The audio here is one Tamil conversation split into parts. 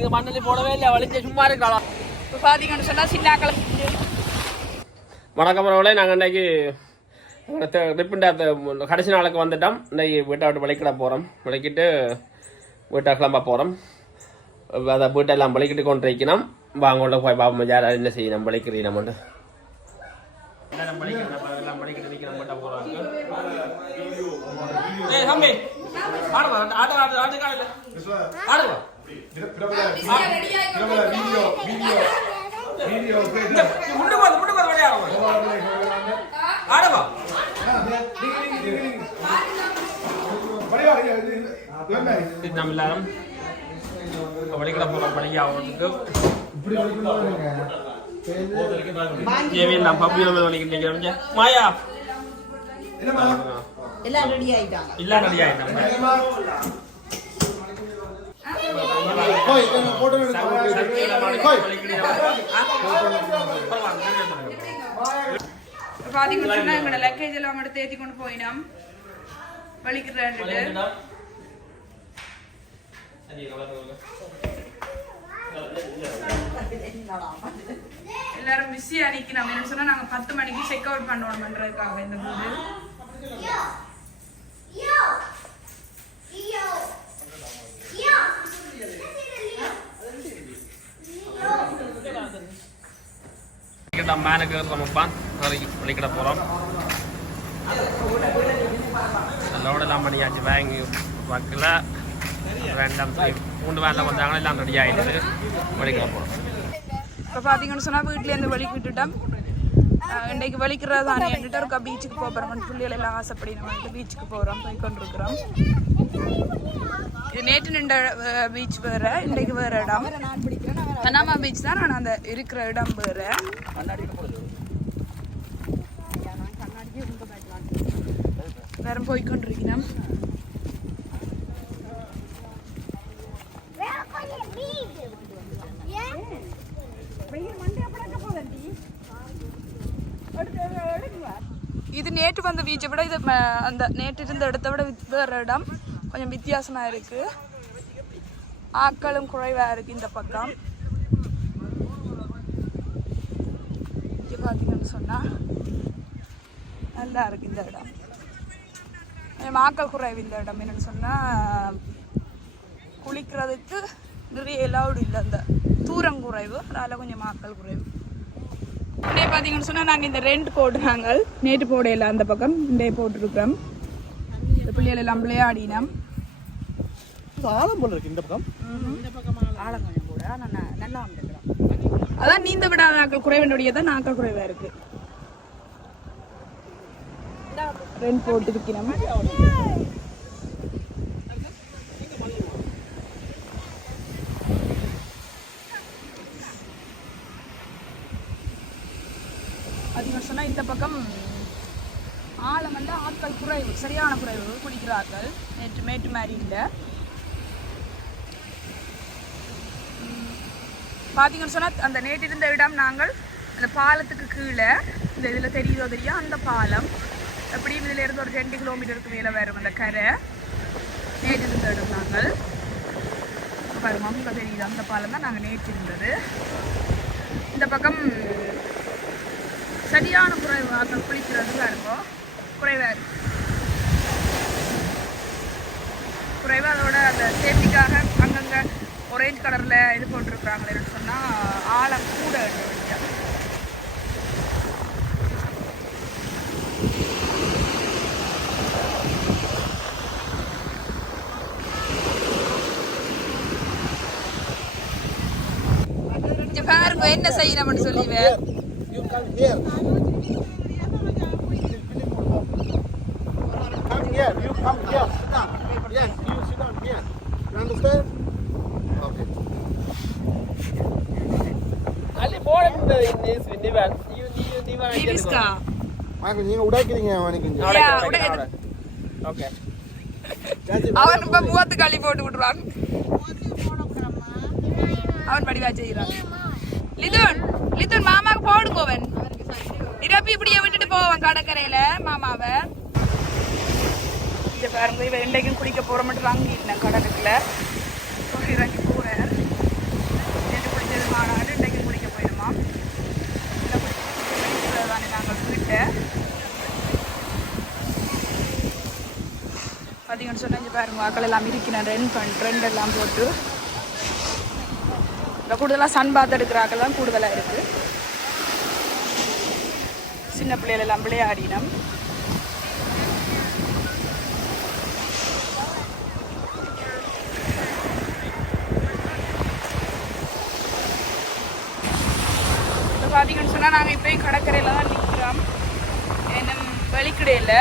நீங்க மண்ணலி போடவே இல்லை வலிச்சு சும்மா இருக்கலாம் இப்போ பார்த்தீங்கன்னு சொன்னால் சின்னாக்கள் வணக்கம் அவர்களே நாங்கள் இன்னைக்கு ரிப்பிண்ட கடைசி நாளுக்கு வந்துட்டோம் இன்னைக்கு வீட்டை விட்டு விளக்கிட போகிறோம் விளக்கிட்டு வீட்டை கிளம்ப போகிறோம் அதை வீட்டெல்லாம் விளக்கிட்டு கொண்டு வைக்கணும் வாங்க உள்ள போய் பாப்போம் யார் என்ன செய்யணும் விளக்கிறீ நம்ம ஆடுவா விளையாடுவா ஆடுவா பப்பி நம்ம வலிக்கிட்டு நிற்கிறோம் மாயா எல்லாம் ரெடி ஆயிட்டாங்க இல்ல ரெடி ஆயிட்டோம் இப்போ பார்த்தீங்கன்னு எங்களோட லக்கேஜ் எல்லாம் எடுத்து ஏற்றி கொண்டு போயினோம் வலிக்கிறான்ட்டு எல்லாரும் பிஸியா நிக்கணும் என்ன சொன்னா நாங்க பத்து மணிக்கு செக் அவுட் பண்ணணும்ன்றதுக்காக இந்த போது மேனுக்கு நம்மப்பான் வலிக்கிட போகிறோம் லோடு எல்லாம் பண்ணியாச்சு வாங்கி வக்கில். வேண்டாம் மூணு வேலை வந்தாங்கன்னா எல்லாம் ரெடி ஆகிடுது வலிக்கிட போகிறோம் இப்போ பார்த்தீங்கன்னு சொன்னா வீட்ல இருந்து வலிக்கு விட்டுட்டோம். இன்னைக்கு வலிக்கிறதா தானே இருக்கா? பீச்சுக்கு போகிறோம் பிள்ளைகள் எல்லாம் ஆசைப்படி நம்ம பீச்சுக்கு போகிறோம் போய் கொண்டிருக்கிறோம் இது நேற்று நின்ற பீச் வேற இன்னைக்கு வேற இடம். பனாமா பீச் தான் நான் அந்த இருக்கிற இடம் வேற. வேற போய்கொண்டிருக்கிறேன் இது நேற்று வந்த பீச்சை விட இது அந்த நேற்று இருந்த இடத்த விட வேற இடம். கொஞ்சம் வித்தியாசமாக இருக்குது ஆட்களும் குறைவாக இருக்குது இந்த பக்கம். இங்கே பார்த்தீங்கன்னு சொன்னால் நல்லா இருக்கு இந்த இடம். கொஞ்சம் ஆக்கள் குறைவு இந்த இடம். என்னன்னு சொன்னால் குளிக்கிறதுக்கு நிறைய எலவுடு இல்லை. அந்த தூரம் குறைவு. அதனால் கொஞ்சம் ஆக்கள் குறைவு. இன்னைக்கு பார்த்தீங்கன்னு சொன்னால் நாங்கள் இந்த ரெண்ட் போட்டு நாங்கள் நேற்று போடையில அந்த பக்கம். இன்றைய போட்டிருக்கிறோம். இந்த பிள்ளைகள் எல்லாம் விளையாடினோம். ஆழம் போல இருக்கு இந்த பக்கம். ஆழம் கொஞ்சம் கூட. ஆனால் நல்லா அதான் நீந்த விடாத ஆக்கள் குறைவனுடைய தான் ஆக்கள் குறைவாக இருக்கு ரெண்ட் போட்டு அதிகம் சொன்னா இந்த பக்கம் ஆழம் வந்து ஆட்கள் குறைவு சரியான குறைவு குளிக்கிற ஆட்கள் நேற்று மேட்டு மாதிரி இல்லை. பார்த்தீங்கன்னு சொன்னால் அந்த நேற்றிருந்த இடம் நாங்கள் அந்த பாலத்துக்கு கீழே. இந்த இதில் தெரியுதோ தெரியும் அந்த பாலம். எப்படியும் இதுல இருந்து ஒரு ரெண்டு கிலோமீட்டருக்கு மேலே வரும் அந்த கரை. நேற்று இருந்த இடம் நாங்கள். இப்ப பாருங்க அங்கே தெரியுது. அந்த பாலம் தான் நாங்கள் நேற்று இருந்தது. இந்த பக்கம் சரியான குறைவு ஆட்கள் குளிக்கிறதுல இருக்கும் குறைவாக இருக்கும் குறைவாக அதோட அந்த சேஃப்டிக்காக அங்கங்கே ஒரேஞ்ச் கலரில் இது போட்டிருக்காங்களேன்னு சொன்னால் ஆழம் கூட பாருங்க என்ன செய்யணும்னு சொல்லிவேன். You come here. Sit down. Yes, you sit down here. You understand? அவன் இப்ப மூவத்து களி போட்டு விட்டுறான் அவன் படிவா செய்யறான் லிதுன் லிதுன் மாமாக்கு போடுங்க அவன் நிரப்பி இப்படியே விட்டுட்டு போவான் கடற்கரையில மாமாவை. இங்க பாருங்க இவன் இன்றைக்கும் குளிக்க போறோம்ட்டு வாங்கிட்டேன் கடலுக்குள்ள. இறங்கி போட்டேன் பார்த்தீங்கன்னு சொன்னால் இங்கே பாருங்க வாக்கள் எல்லாம் இருக்கிறேன் ரென் பண் ட்ரெண்ட் எல்லாம் போட்டு. இல்லை கூடுதலாக சன் பாத் எடுக்கிற ஆக்கள் கூடுதலாக இருக்குது சின்ன பிள்ளைகள் எல்லாம் விளையாடினோம். பார்த்தீங்கன்னு சொன்னால் நாங்கள் இப்போயும் கடற்கரையில் தான் நிற்கிறோம் இன்னும் வெளிக்கடையில்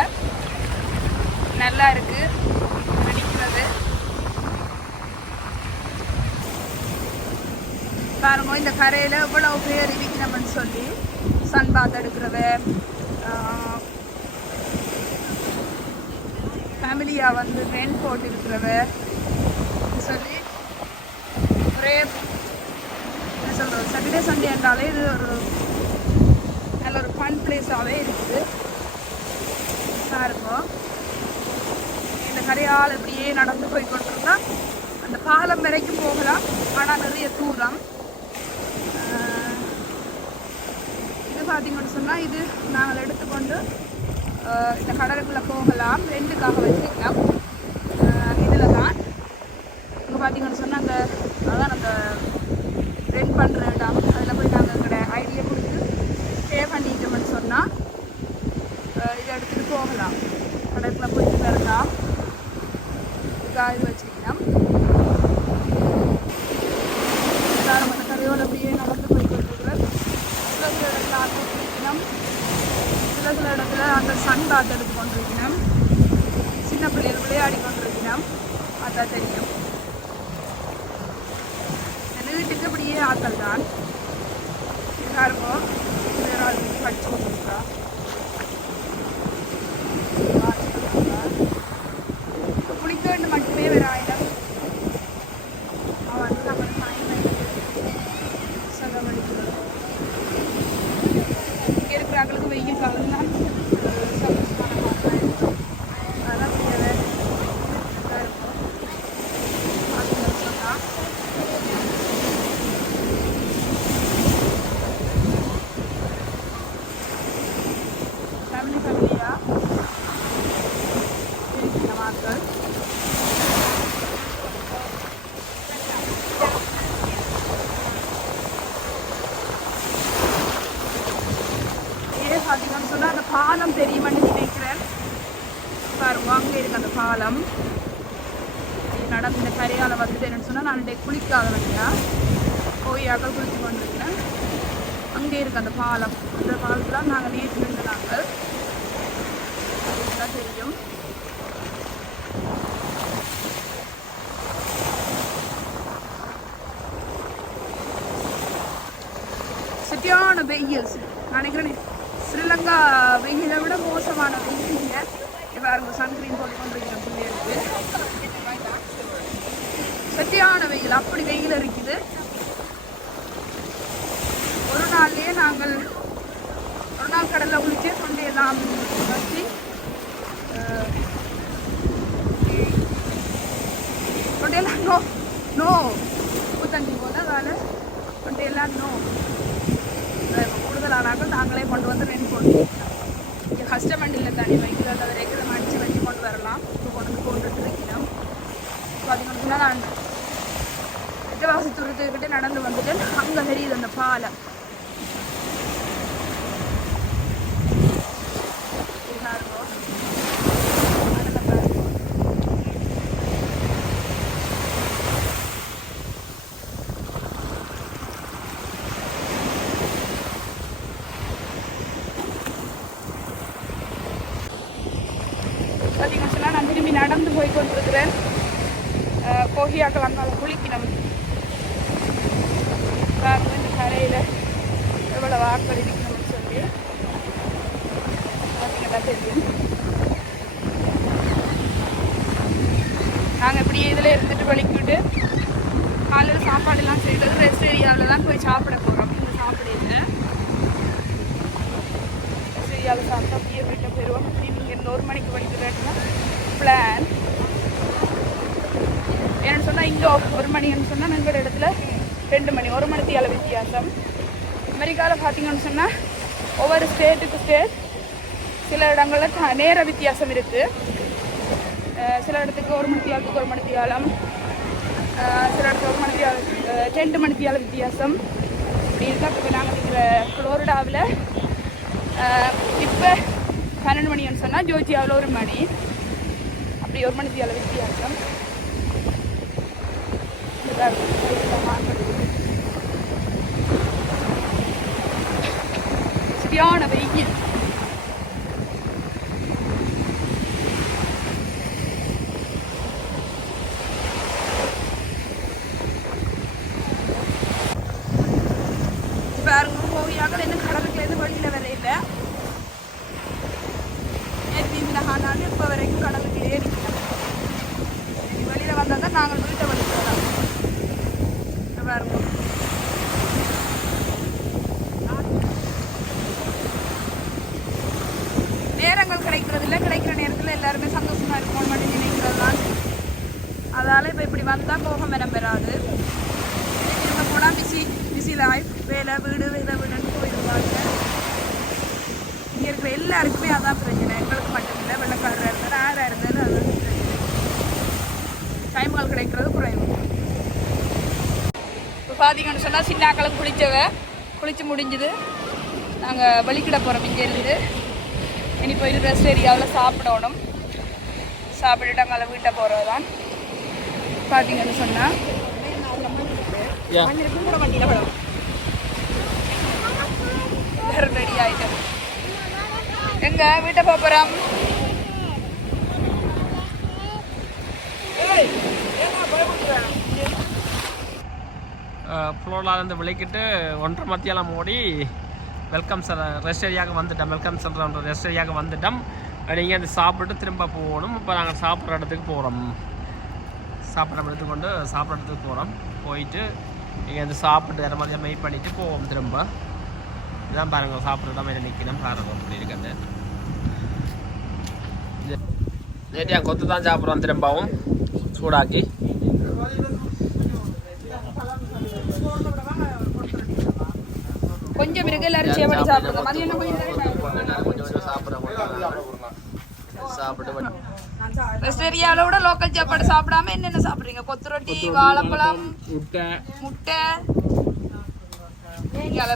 நல்லா இருக்கு. பிடிக்கிறது பாருங்க இந்த கரையில் எவ்வளோ பேர் இருக்கிறோம்னு சொல்லி சன் பாத் எடுக்கிறவ ஃபேமிலியாக வந்து ரெயின் கோட் இருக்கிறவ சொல்லி ஒரே என்ன சொல்கிறது சாட்டர்டே சண்டே என்றாலே இது ஒரு நல்ல ஒரு ஃபன் பிளேஸாகவே இருக்குது. இருக்கும். இந்த கரையால் இப்படியே நடந்து போய் கொண்டிருந்தா அந்த பாலம் வரைக்கும் போகலாம். ஆனால் நிறைய தூரம். இது பார்த்தீங்கன்னு சொன்னால் இது நாங்கள் எடுத்துக்கொண்டு இந்த கடலுக்குள்ளே போகலாம். ரெண்டுக்காக வச்சுக்கலாம் இதில் தான் இங்கே பார்த்தீங்கன்னு சொன்னால் அந்த அதான் அந்த ரெண்ட் பண்ணுற இடம் அதில் போய் நாங்கள் எங்களோட ஐடியா கொடுத்து பே பண்ணிட்டோம்னு சொன்னால் இதை எடுத்துகிட்டு போகலாம் கடலுக்குள்ளே போயிட்டு வரலாம் இதுக்காக இது வச்சுக்கலாம் எல்லாரும் அந்த கரையோடு அப்படியே நடந்து போய் கொண்டிருக்கிறோம் சில சில இடத்துல ஆட்டோ பிடிக்கணும் சில நாங்கள் அந்த சன் பாத் எடுத்து கொண்டிருக்கிறோம் சின்ன பிள்ளைகள் விளையாடி கொண்டிருக்கிறோம் அதான் தெரியும். எங்கள் வீட்டுக்கு அப்படியே ஆட்கள் தான் எல்லாருக்கும் படிச்சு கொண்டிருக்கிறோம் குளிக்க வேண்டும் மட்டுமே வேற ஆயிடம் அவன் வந்து நம்ம டைம் செலவழிக்கிறது இங்கே இருக்கிறாங்களுக்கு வெயில் காலம் தான் சந்தோஷமான காலம் அதெல்லாம் தேவை நல்லா இருக்கும் அது சொன்னால் ஃபேமிலி ஃபேமிலியாக இருக்கிற மக்கள் இதே பார்த்தீங்கன்னு சொன்னால் அந்த பாலம் தெரியுமான்னு நினைக்கிறேன். பாருங்க அங்கே இருக்கு அந்த பாலம். நடந்த நடந்து இந்த கரையால் வந்துட்டு என்னன்னு சொன்னால் நான் டே குளிக்காத வேண்டியா போய் அகல் குளித்து கொண்டிருக்கிறேன். அங்கே இருக்கு அந்த பாலம். அந்த பாலத்தில் நாங்கள் நேற்று நின்று நாங்கள் அதுதான் தெரியும் சரியான வெயில் நினைக்கிறேன் ஸ்ரீலங்கா வெயிலை விட மோசமான வெயில் இங்கே பாருங்க சன்ஸ்கிரீன் போட்டு கொண்டிருக்கிறேன் பிள்ளைகளுக்கு சரியான வெயில் அப்படி வெயில் இருக்குது ஒரு நாள்லயே நாங்கள் ஒரு நாள் கடல்ல குளிச்சு கொண்டு எல்லாம் வச்சு அஹ், கொண்டையெல்லாம் நோ நோ. உப்பு தண்ணி போல அதனால கொண்டையெல்லாம் நோ. கூடுதலானாக்கள் தாங்களே கொண்டு வந்து ரெண்டு கொண்டு இங்கே கஷ்டமண்ட் இல்லை தண்ணி வைக்கிறது அதை ரெகுலம் அடித்து வச்சு கொண்டு வரலாம். இப்போ கொண்டு வந்து போட்டுட்டு அது மட்டும்தான் நான் விட்டவாசி தூரத்துக்கிட்ட நடந்து வந்துட்டு அங்கே தெரியுது அந்த பாலம் இதா இருக்கும். கடலை பாருங்க. பார்த்தீங்கன்னு சொன்னால் நான் திரும்பி நடந்து போய் கொண்டிருக்கிறேன் கோகியாக்கள் வந்தாலும் குளிக்கணும் பாருங்க இந்த கரையில் எவ்வளோ வாக்கள் இருக்கணும்னு சொல்லி. பார்த்தீங்கன்னா தெரியும். நாங்கள் இப்படி இதில் இருந்துட்டு வலிக்கிட்டு காலையில் சாப்பாடெல்லாம் செய்கிறது ரெஸ்ட் ஏரியாவில் தான் போய் சாப்பிட போகிறோம் இந்த சாப்பிட ரெஸ்ட் ஏரியாவில் சாப்பிட்டா அப்படியே வீட்டை போயிடுவோம் நீங்கள் இருந்து ஒரு மணிக்கு வலிக்கிறேன்னா பிளான் என்னன்னு சொன்னால் இங்கே ஒரு மணின்னு சொன்னால் எங்களோட இடத்துல ரெண்டு மணி. ஒரு மணி அளவு வித்தியாசம். அமெரிக்காவில் பார்த்தீங்கன்னு சொன்னால் ஒவ்வொரு ஸ்டேட்டுக்கு ஸ்டேட் சில இடங்களில் நேர வித்தியாசம் இருக்குது சில இடத்துக்கு ஒரு மணித்தியாலத்துக்கு ஒரு மணித்தியாலம் அஹ் சில இடத்துக்கு ஒரு மணி அஹ் ரெண்டு மணித்தியால வித்தியாசம். இப்படி இருக்கா. இப்போ நாங்கள் இருக்கிற ஃப்ளோரிடாவில் இப்போ பன்னெண்டு மணின்னு சொன்னால் ஜோர்ஜியாவில் ஒரு மணி. அப்படி ஒரு மணித்தியால வித்தியாசம் சரியான வெயில் பாருங்க கோவியாக்கள் இன்னும் கடலுக்குலேருந்து வெளியில் வர இல்லை நேற்று இந்த நாள் இப்போ வரைக்கும் கடலுக்கு ஏறிக்கலாம் வெளியில் வந்தால் தான் நாங்கள் வீட்டை வழி போகலாம் இங்க பாருங்க நேரங்கள் கிடைக்கிறது இல்லை கிடைக்கிற நேரத்தில் எல்லாருமே சந்தோஷமாக இருக்கணும் மட்டும் நினைக்கிறது தான் அதால் இப்போ இப்படி வந்தால் கோபம் வரம் பெறாது இப்போ போனால் பிஸி பிஸி லைஃப் வேலை வீடு வேலை வீடுன்னு போயிடுவாங்க இங்கே இருக்கிற எல்லாருக்குமே அதான் பிரச்சனை. எங்களுக்கு மட்டும் இல்லை வெள்ளக்காரராக இருந்தாலும் ஆறாக இருந்தாலும் அதான் பிரச்சனை. டைம்கள் கிடைக்கிறது குறைவு. இப்போ பார்த்தீங்கன்னு சொன்னால் சின்னாக்களும் குளித்தவ குளித்து முடிஞ்சுது. நாங்கள் வலிக்கிட போகிறோம் இங்கேருந்து இனி போயிட்டு ரெஸ்ட் ஏரியாவில் சாப்பிடணும். சாப்பிட்டுட்டு அங்கே வீட்டை போகிறது தான் பார்த்தீங்கன்னு சொன்னால் ரெடி ஆகிட்டேன் எங்க வீட்டை போகிறோம் ஃப்ளோரிடாலேருந்து விளக்கிட்டு ஒன்றரை மத்தியாலம் ஓடி வெல்கம் சார் ரெஸ்ட் ஏரியாவுக்கு வந்துட்டோம். வெல்கம் சென்டர் ரெஸ்ட் ஏரியாவுக்கு வந்துட்டோம். நீங்கள் வந்து சாப்பிட்டு திரும்ப போகணும். இப்போ நாங்கள் சாப்பிட்ற இடத்துக்கு போகிறோம் சாப்பிட்ற இடத்துக்கு கொண்டு சாப்பிட்ற இடத்துக்கு போகிறோம் போயிட்டு நீங்கள் வந்து சாப்பிட்டு வேறு மாதிரி மெயிட் பண்ணிவிட்டு போவோம் திரும்ப. இதான் பாருங்கள் சாப்பிட்ற இடம் என்ன நிற்கணும் பாருங்கள் அப்படி இருக்கிறது நேற்று கொத்து தான் சாப்பிட்றோம் திரும்பவும். சூடாக்கி. கொஞ்சம் பிறகு எல்லாரும் சேவடி சாப்பிடுங்க மதியம் கொஞ்சம் கொஞ்சம் சாப்பிட்றோம் சாப்பிட்டு ரெஸ்ட் ஏரியாவில் விட லோக்கல் சாப்பாடு சாப்பிடாம என்னென்ன சாப்பிட்றீங்க? கொத்து ரொட்டி வாழைப்பழம் முட்டை. முட்டை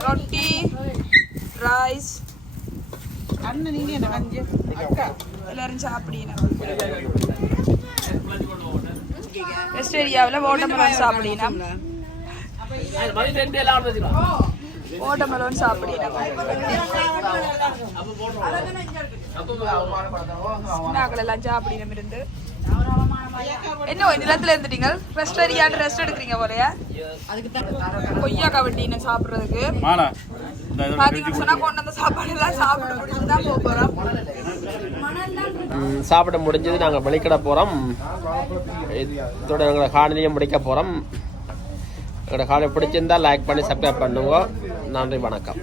ரொட்டி ரைஸ் அண்ணன் நீங்க என்ன கஞ்சி? அக்கா. எல்லாரும் சாப்பிடணும் ரெஸ்ட் ஏரியாவில் ஓட்டமலன் சாப்பிடணும் ஓட்டமலன் சாப்பிடணும் நாங்கள் எல்லாம் சாப்பிடணும் இருந்து என்ன நிலத்துல இருந்துட்டீங்க ரெஸ்ட் ஏரியான்னு ரெஸ்ட் எடுக்கிறீங்க போலயா? கொய்யாக்கா வண்டின்னு சாப்பிட்றதுக்கு. மாலா பாத்தீங்கன்னு சொன்னா கொண்டு வந்த சாப்பாடு எல்லாம் சாப்பிட முடிஞ்சு தான் போக போறோம். சாப்பிட முடிஞ்சது நாங்கள் வெளிக்கிட போகிறோம் இதோட காணொலியும் முடிக்க போகிறோம் எங்களோட காலை பிடிச்சிருந்தா லைக் பண்ணி சப்ஸ்கிரைப் பண்ணுங்க. நன்றி வணக்கம்.